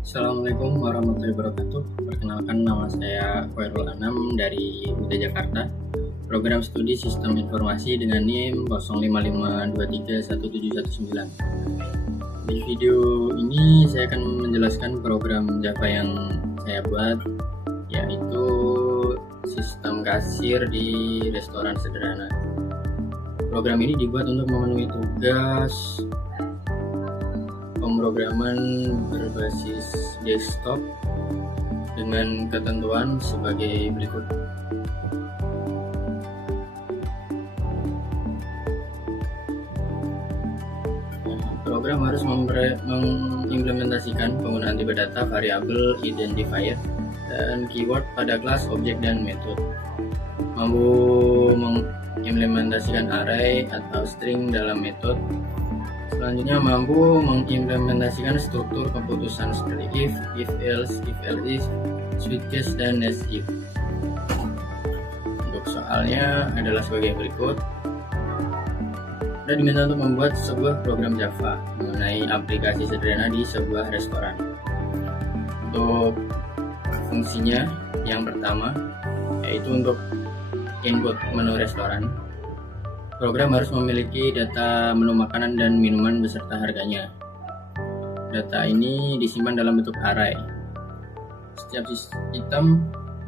Assalamualaikum warahmatullahi wabarakatuh. Perkenalkan, nama saya Khairul Anam dari UT Jakarta. Program studi Sistem Informasi dengan NIM 055231719. Di video ini saya akan menjelaskan program Java yang saya buat, yaitu sistem kasir di restoran sederhana. Program ini dibuat untuk memenuhi tugas pemrograman berbasis desktop dengan ketentuan sebagai berikut. Program harus mengimplementasikan penggunaan tipe data, variabel, identifier, dan keyword pada kelas, objek, dan metode. Mampu mengimplementasikan array atau string dalam metode. Selanjutnya mampu mengimplementasikan struktur keputusan seperti if else, switch case, dan else if. Untuk soalnya adalah sebagai berikut. Anda diminta untuk membuat sebuah program Java mengenai aplikasi sederhana di sebuah restoran. Untuk fungsinya, yang pertama yaitu untuk input menu restoran. Program harus memiliki data menu makanan dan minuman beserta harganya. Data ini disimpan dalam bentuk array. Setiap item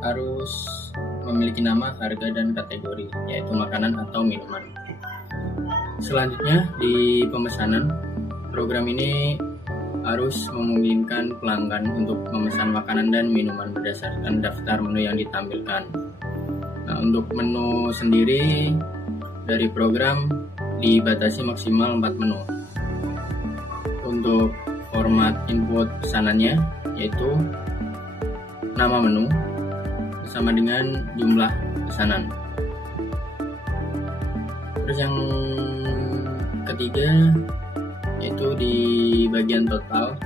harus memiliki nama, harga, dan kategori, yaitu makanan atau minuman. Selanjutnya, di pemesanan, program ini harus memungkinkan pelanggan untuk memesan makanan dan minuman berdasarkan daftar menu yang ditampilkan. Nah, untuk menu sendiri dari program dibatasi maksimal 4 menu. Untuk format input pesanannya yaitu nama menu bersama dengan jumlah pesanan. Terus yang ketiga yaitu di bagian total,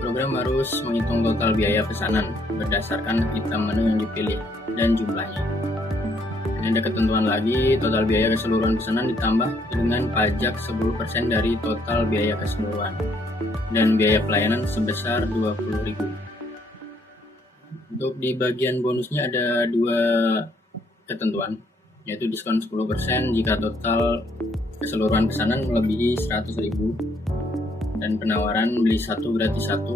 program harus menghitung total biaya pesanan berdasarkan item menu yang dipilih dan jumlahnya. Ada ketentuan lagi, total biaya keseluruhan pesanan ditambah dengan pajak 10% dari total biaya keseluruhan dan biaya pelayanan sebesar 20.000. Untuk di bagian bonusnya ada 2 ketentuan, yaitu diskon 10% jika total keseluruhan pesanan melebihi 100.000 dan penawaran beli 1 gratis 1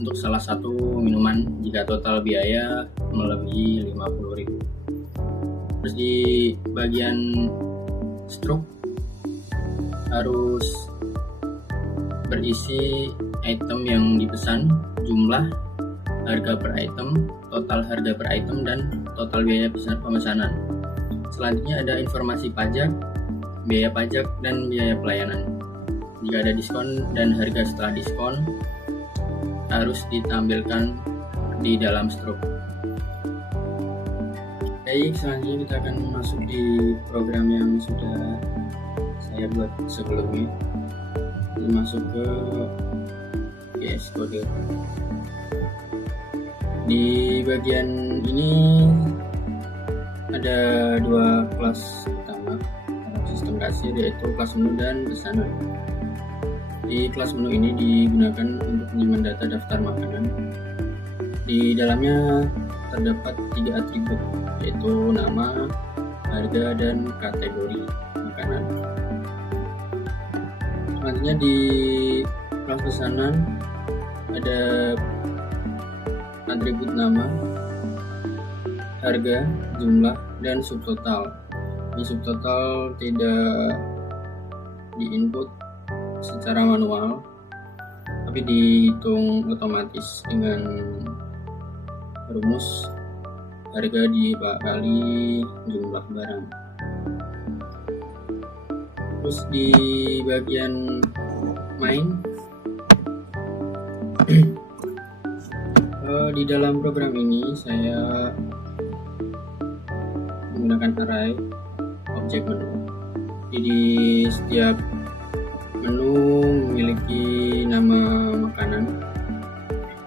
untuk salah satu minuman jika total biaya melebihi 50.000. Terus di bagian struk harus berisi item yang dipesan, jumlah, harga per item, total harga per item, dan total biaya pemesanan. Selanjutnya ada informasi pajak, biaya pajak, dan biaya pelayanan. Jika ada diskon dan harga setelah diskon harus ditampilkan di dalam struk. Baik, selanjutnya kita akan masuk di program yang sudah saya buat sebelumnya. Kita masuk ke VS Code. Di bagian ini ada 2 kelas utama sistem kasir, yaitu kelas menu dan pesanan. Di kelas menu ini digunakan untuk menyimpan data daftar makanan. Di dalamnya terdapat 3 atribut, yaitu nama, harga, dan kategori makanan. Selanjutnya di kelas pesanan ada atribut nama, harga, jumlah, dan subtotal. Di subtotal tidak diinput secara manual, tapi dihitung otomatis dengan rumus harga dikali jumlah barang. Terus di bagian main, di dalam program ini saya menggunakan array objek menu. Jadi setiap menu memiliki nama makanan,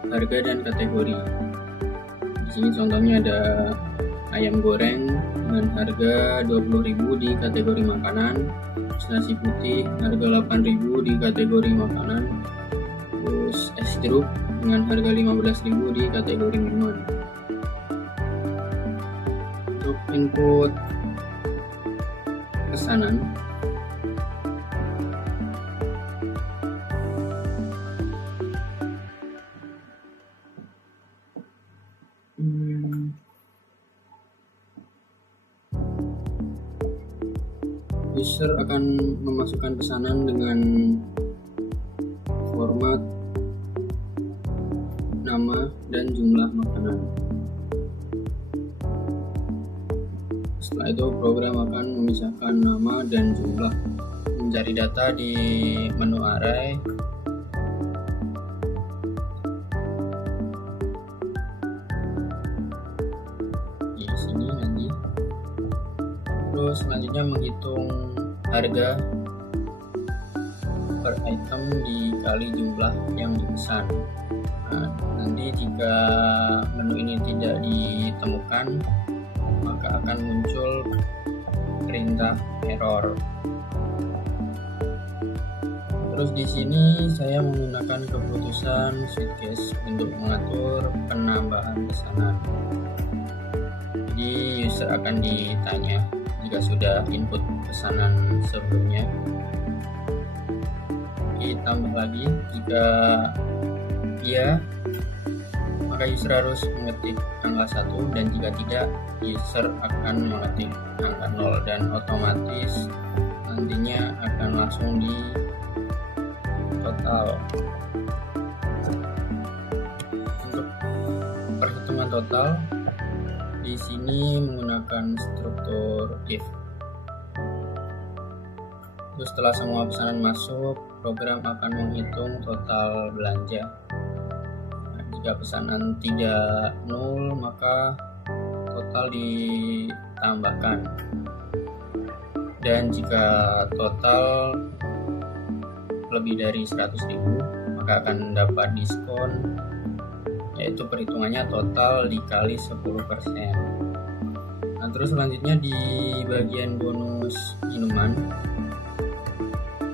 harga, dan kategori. Di sini contohnya ada ayam goreng dengan harga 20.000 di kategori makanan. Terus nasi putih harga 8.000 di kategori makanan. Terus es jeruk dengan harga 15.000 di kategori minuman. Untuk input pesanan, user akan memasukkan pesanan dengan format nama dan jumlah makanan. Setelah itu program akan memisahkan nama dan jumlah, mencari data di menu array, di sini nanti. Terus selanjutnya menghitung harga per item dikali jumlah yang dipesan. Nah, nanti jika menu ini tidak ditemukan, maka akan muncul perintah error. Terus di sini saya menggunakan keputusan suitcase untuk mengatur penambahan pesanan. Jadi user akan ditanya jika sudah input pesanan sebelumnya, ditambah lagi. Jika iya, maka user harus mengetik angka 1, dan jika tidak, user akan mengetik angka 0, dan otomatis nantinya akan langsung di total. Untuk perhitungan total di sini menggunakan struktur if. Terus setelah semua pesanan masuk, program akan menghitung total belanja. Nah, jika pesanan tidak 0, maka total ditambahkan. Dan jika total lebih dari 100.000, maka akan dapat diskon, yaitu perhitungannya total dikali 10%. Nah, terus selanjutnya di bagian bonus minuman,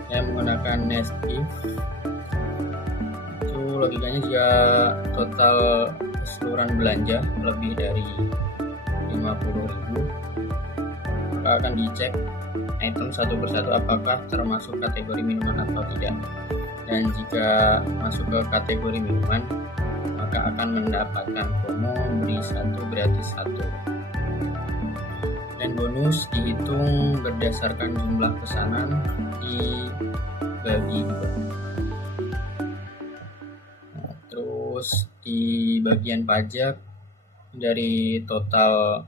saya menggunakan nest if. Itu logikanya jika total keseluruhan belanja lebih dari 50.000, maka akan dicek item satu persatu apakah termasuk kategori minuman atau tidak. Dan jika masuk ke kategori minuman, maka akan mendapatkan promo beli 1 gratis 1. Dan bonus dihitung berdasarkan jumlah pesanan dibagi 2. Nah, terus di bagian pajak, dari total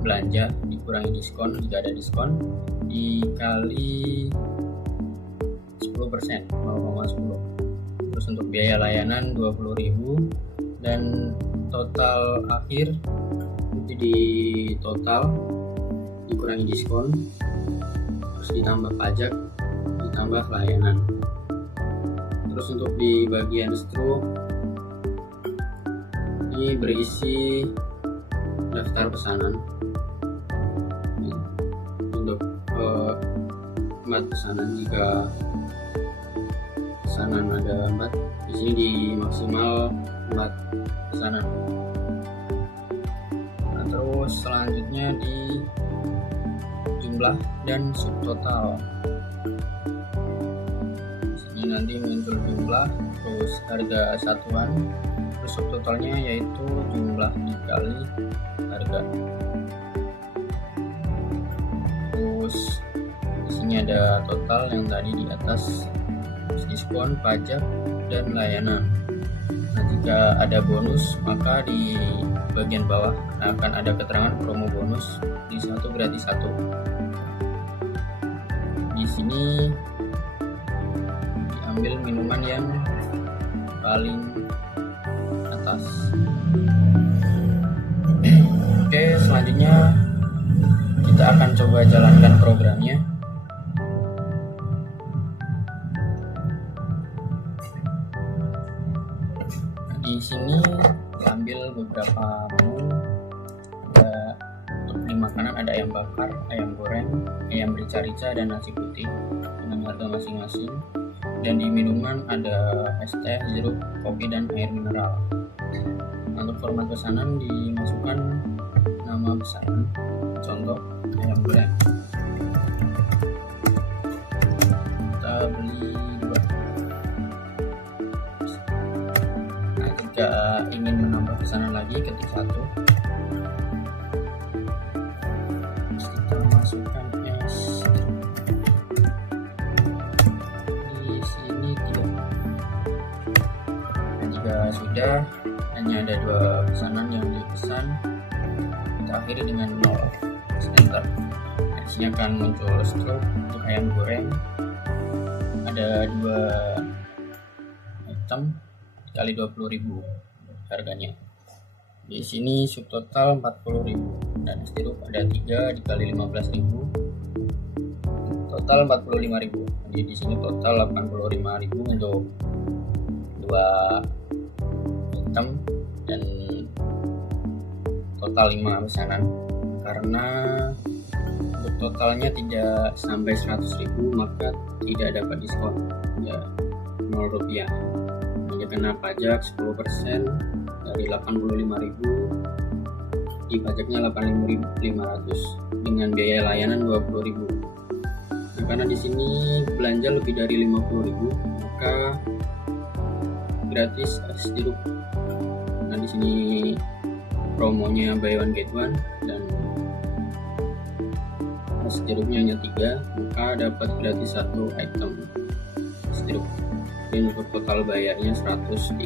belanja dikurangi diskon jika ada diskon, dikali 10%, 0,10. Terus untuk biaya layanan 20.000, dan total akhir itu di total dikurangi diskon, terus ditambah pajak, ditambah layanan. Terus untuk di bagian struk, ini berisi daftar pesanan. Untuk empat pesanan, jika pesanan ada 4, di sini di maksimal 4 pesanan. Nah, terus selanjutnya di jumlah dan subtotal. Di sini nanti muncul jumlah, terus harga satuan, terus subtotalnya yaitu jumlah dikali harga. Terus di sini ada total yang tadi di atas, diskon, pajak, dan layanan. Nah, jika ada bonus, maka di bagian bawah akan ada keterangan promo bonus di 1 gratis 1. Di sini diambil minuman yang paling atas. Oke, selanjutnya kita akan coba jalankan programnya. Di sini diambil beberapa menu, ada untuk makanan ada ayam bakar, ayam goreng, ayam rica-rica, dan nasi putih dengan harga masing-masing. Dan di minuman ada es teh, jeruk, kopi, dan air mineral. Untuk format pesanan dimasukkan nama pesanan, contoh ayam goreng. Kita beli 2. Nah, jika ingin menambah pesanan lagi, ketik 1. Kita masukkan es. Di sini 3. Nah, jika sudah, hanya ada 2 pesanan yang dipesan, kita akhiri dengan 0. Enter. Nah, di sini akan muncul stroke untuk ayam goreng. Ada 2 item kali 20.000 harganya. Di sini subtotal 40.000 dan es jeruk ada 3 dikali 15.000, total 45.000. Jadi di sini total 85.000 untuk 2 item dan total 5 pesanan. Karena untuk totalnya tidak sampai 100.000 maka tidak dapat diskon, ya Rp0. Hanya kena pajak 10% dari 85.000, di pajaknya 8.500 dengan biaya layanan 20.000. Nah, karena di sini belanja lebih dari 50.000 maka gratis es jeruk. Nah, di sini promonya buy one get one dan es jeruknya hanya 3, maka dapat gratis 1 item es jeruk. Dan untuk total bayarnya 113.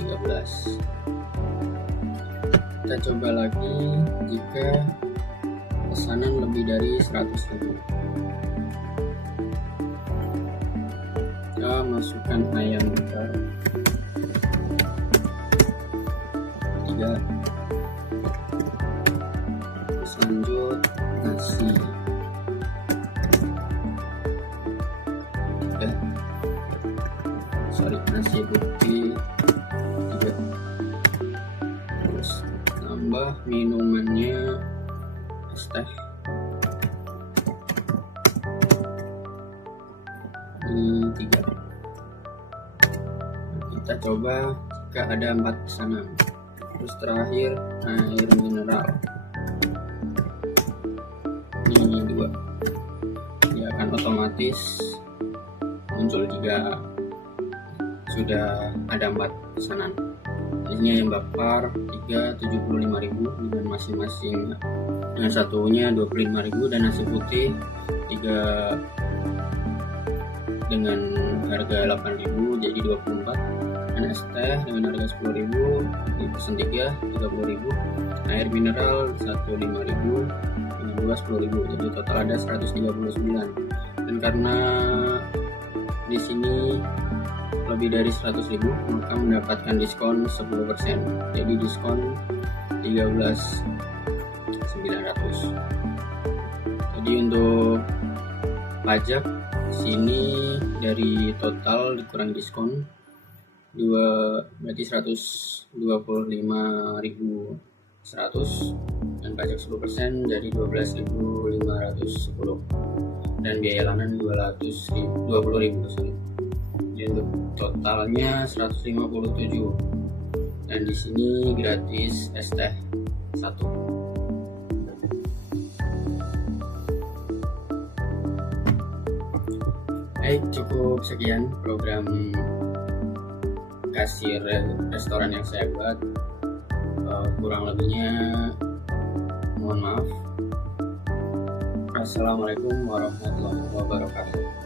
Kita coba lagi jika pesanan lebih dari 100.000. Kita masukkan ayam bakar 3. Terus lanjut nasi 3. Nasi putih 3. Terus tambah minumannya es teh ini 3. Kita coba jika ada 4 pesanan. Terus terakhir air mineral ini 2. Dia akan otomatis muncul jika sudah ada 4 pesanan. Ini ayam bakar 3 75.000 dengan masing-masing yang satunya 25.000 dan nasi putih 3 dengan harga 8.000 jadi 24, dan es teh dengan harga 10.000 dipesan 3 30.000, air mineral 1 5.000 dengan 2 10.000 jadi total ada 139. Dan karena di sini lebih dari 100.000 maka mendapatkan diskon 10%, jadi diskon 13.900. Jadi untuk pajak sini dari total dikurangi diskon 2 berarti 125.100 dan pajak 10% jadi 12.510 dan biaya layanan 20.000. Jadi untuk totalnya 157 dan di sini gratis es teh 1. Baik, cukup sekian program kasir restoran yang saya buat. Kurang lebihnya mohon maaf. Assalamualaikum warahmatullahi wabarakatuh.